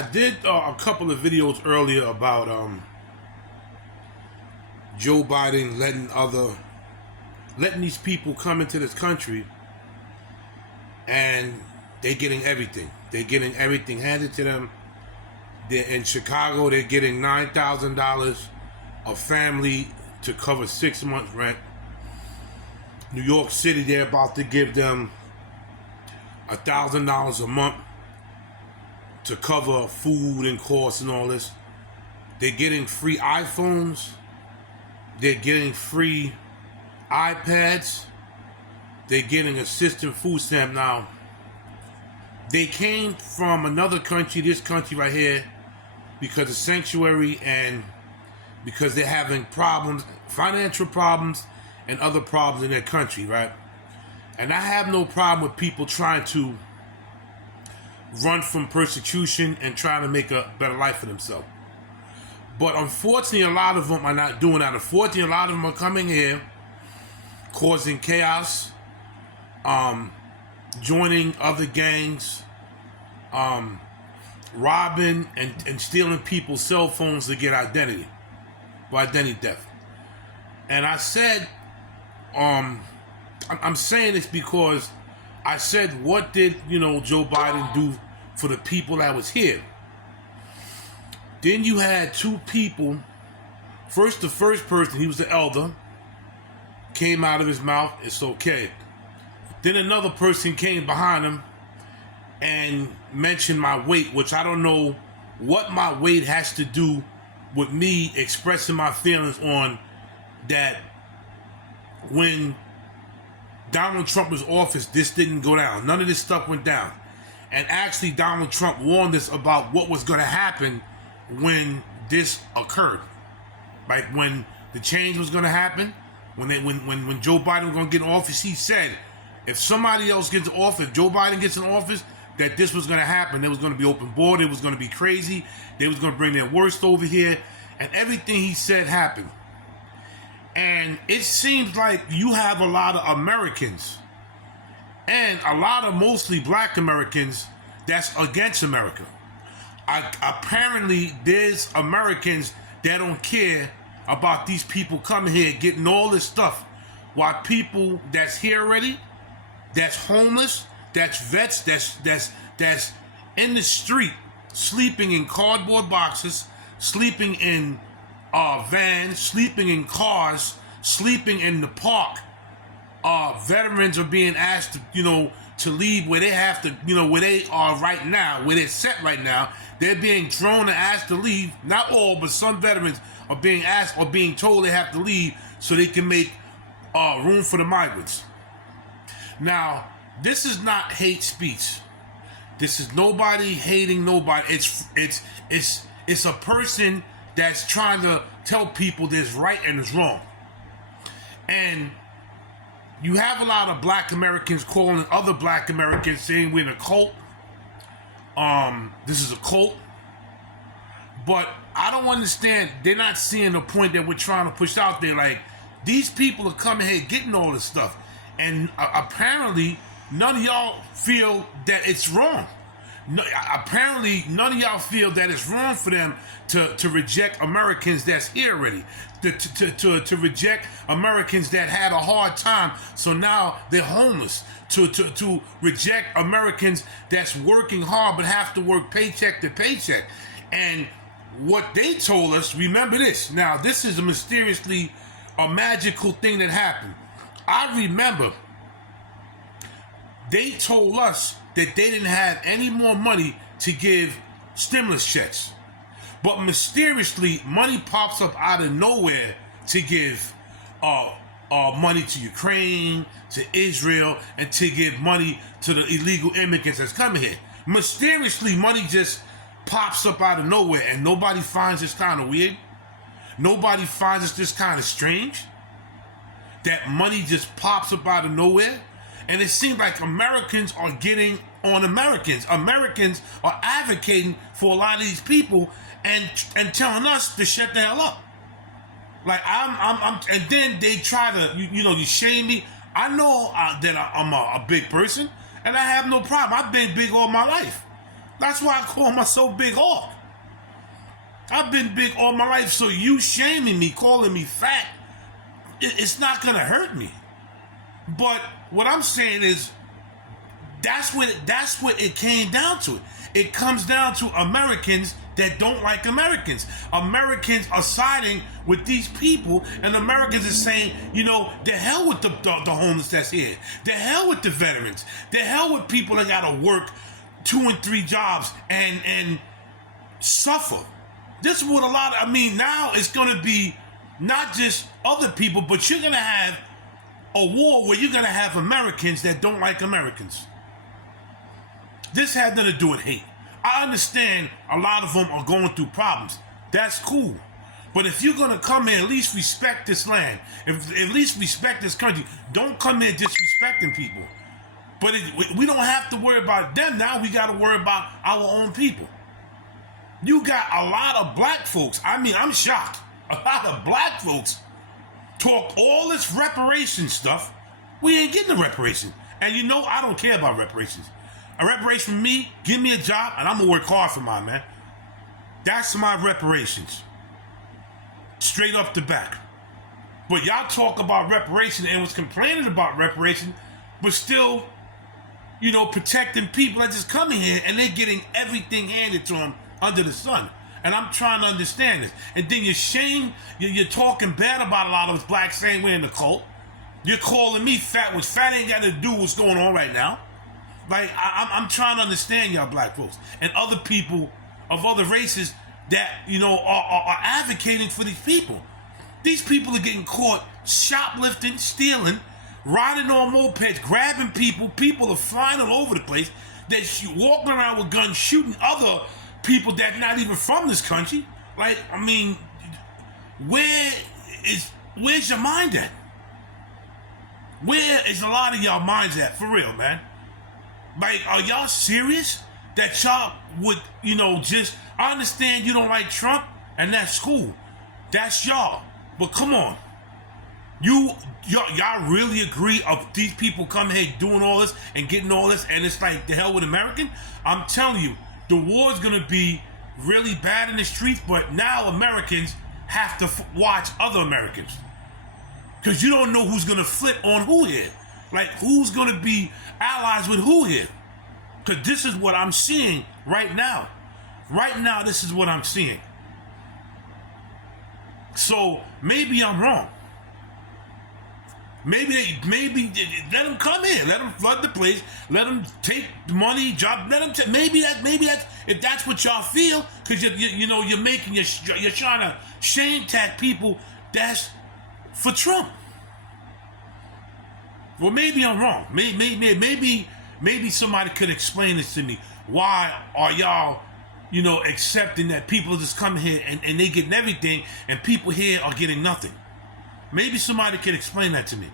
I did a couple of videos earlier about Joe Biden letting these people come into this country, and they're getting everything. They're getting everything handed to them. They're in Chicago. They're getting $9,000 a family to cover 6 months rent. New York City, they're about to give them $1,000 a month to cover food and costs and all this. They're getting free iPhones. They're getting free iPads. They're getting assistant food stamp. Now, they came from another country, this country right here, because of sanctuary and because they're having problems, financial problems, and other problems in their country, right? And I have no problem with people trying to run from persecution and trying to make a better life for themselves. But unfortunately, a lot of them are not doing that. Unfortunately, a lot of them are coming here, causing chaos, joining other gangs, robbing and stealing people's cell phones to get identity theft. And I said, I'm saying this because I said, what did, Joe Biden do for the people that was here? Then you had two people. First, the first person, he was the elder, came out of his mouth, it's okay. Then another person came behind him and mentioned my weight, which I don't know what my weight has to do with me expressing my feelings on that. When Donald Trump was in office, this didn't go down. None of this stuff went down. And actually, Donald Trump warned us about what was going to happen when this occurred. Right? When the change was going to happen, when Joe Biden was going to get in office, he said, if somebody else gets in office, Joe Biden gets in office, that this was going to happen. There was going to be open border. It was going to be crazy. They was going to bring their worst over here. And everything he said happened. And it seems like you have a lot of Americans and a lot of mostly black Americans that's against America. Apparently, there's Americans that don't care about these people coming here getting all this stuff, while people that's here already, that's homeless, that's vets, that's in the street, sleeping in cardboard boxes, sleeping in vans, sleeping in cars, sleeping in the park. Veterans are being asked to leave where they have to, where they are right now, where they're set right now. They're being thrown and asked to leave. Not all, but some veterans are being asked or being told they have to leave so they can make room for the migrants. Now, this is not hate speech. This is nobody hating nobody. It's a person that's trying to tell people there's right and there's wrong. And you have a lot of black Americans calling other black Americans saying we're in a cult. This is a cult. But I don't understand. They're not seeing the point that we're trying to push out there. Like, these people are coming here getting all this stuff. And apparently, none of y'all feel that it's wrong. No, apparently, none of y'all feel that it's wrong for them to reject Americans that's here already, to reject Americans that had a hard time, so now they're homeless, to reject Americans that's working hard but have to work paycheck to paycheck. And what they told us, remember this, now this is a magical thing that happened. I remember they told us that they didn't have any more money to give stimulus checks. But mysteriously, money pops up out of nowhere to give money to Ukraine, to Israel, and to give money to the illegal immigrants that's coming here. Mysteriously, money just pops up out of nowhere, and nobody finds this kind of weird. Nobody finds this kind of strange. That money just pops up out of nowhere. And it seems like Americans are getting on Americans. Americans are advocating for a lot of these people and telling us to shut the hell up. Like and then they try to you shame me. I know that I'm a big person, and I have no problem. I've been big all my life. That's why I call myself Big Hawk. I've been big all my life, so you shaming me, calling me fat, it's not gonna hurt me. But what I'm saying is, that's what it came down to. It comes down to Americans that don't like Americans. Americans are siding with these people, and Americans are saying, the hell with the homeless that's here. The hell with the veterans. The hell with people that gotta work 2 and 3 jobs and suffer. This is what now it's gonna be not just other people, but you're gonna have a war where you're gonna have Americans that don't like Americans. This had nothing to do with hate. I understand a lot of them are going through problems. That's cool. But if you're going to come here, at least respect this land. At least respect this country. Don't come here disrespecting people. But we don't have to worry about them now. We got to worry about our own people. You got a lot of black folks. I'm shocked. A lot of black folks talk all this reparations stuff. We ain't getting the reparations. And I don't care about reparations. A reparation for me, give me a job, and I'm going to work hard for mine, man. That's my reparations. Straight up the back. But y'all talk about reparation and was complaining about reparation, but still, protecting people that just coming here and they're getting everything handed to them under the sun. And I'm trying to understand this. And then you're talking bad about a lot of us blacks saying we're in the cult. You're calling me fat, which fat ain't got to do with what's going on right now. Like, I'm trying to understand y'all black folks and other people of other races that, are advocating for these people. These people are getting caught shoplifting, stealing, riding on mopeds, grabbing people. People are flying all over the place. They're walking around with guns, shooting other people that are not even from this country. Like, where's your mind at? Where is a lot of y'all minds at, for real, man? Like, are y'all serious that y'all would, I understand you don't like Trump, and that's cool. That's y'all. But come on. Y'all really agree of these people coming here doing all this and getting all this, and it's like the hell with American? I'm telling you, the war's going to be really bad in the streets, but now Americans have to watch other Americans. Because you don't know who's going to flip on who here. Like, who's going to be allies with who here? Because this is what I'm seeing right now. Right now, this is what I'm seeing. So, maybe I'm wrong. Maybe let them come in. Let them flood the place. Let them take the money, job. Let them maybe that's if that's what y'all feel, because you're trying to shame tag people that's for Trump. Well, maybe I'm wrong. Maybe somebody could explain this to me. Why are y'all, accepting that people just come here and they getting everything and people here are getting nothing? Maybe somebody could explain that to me.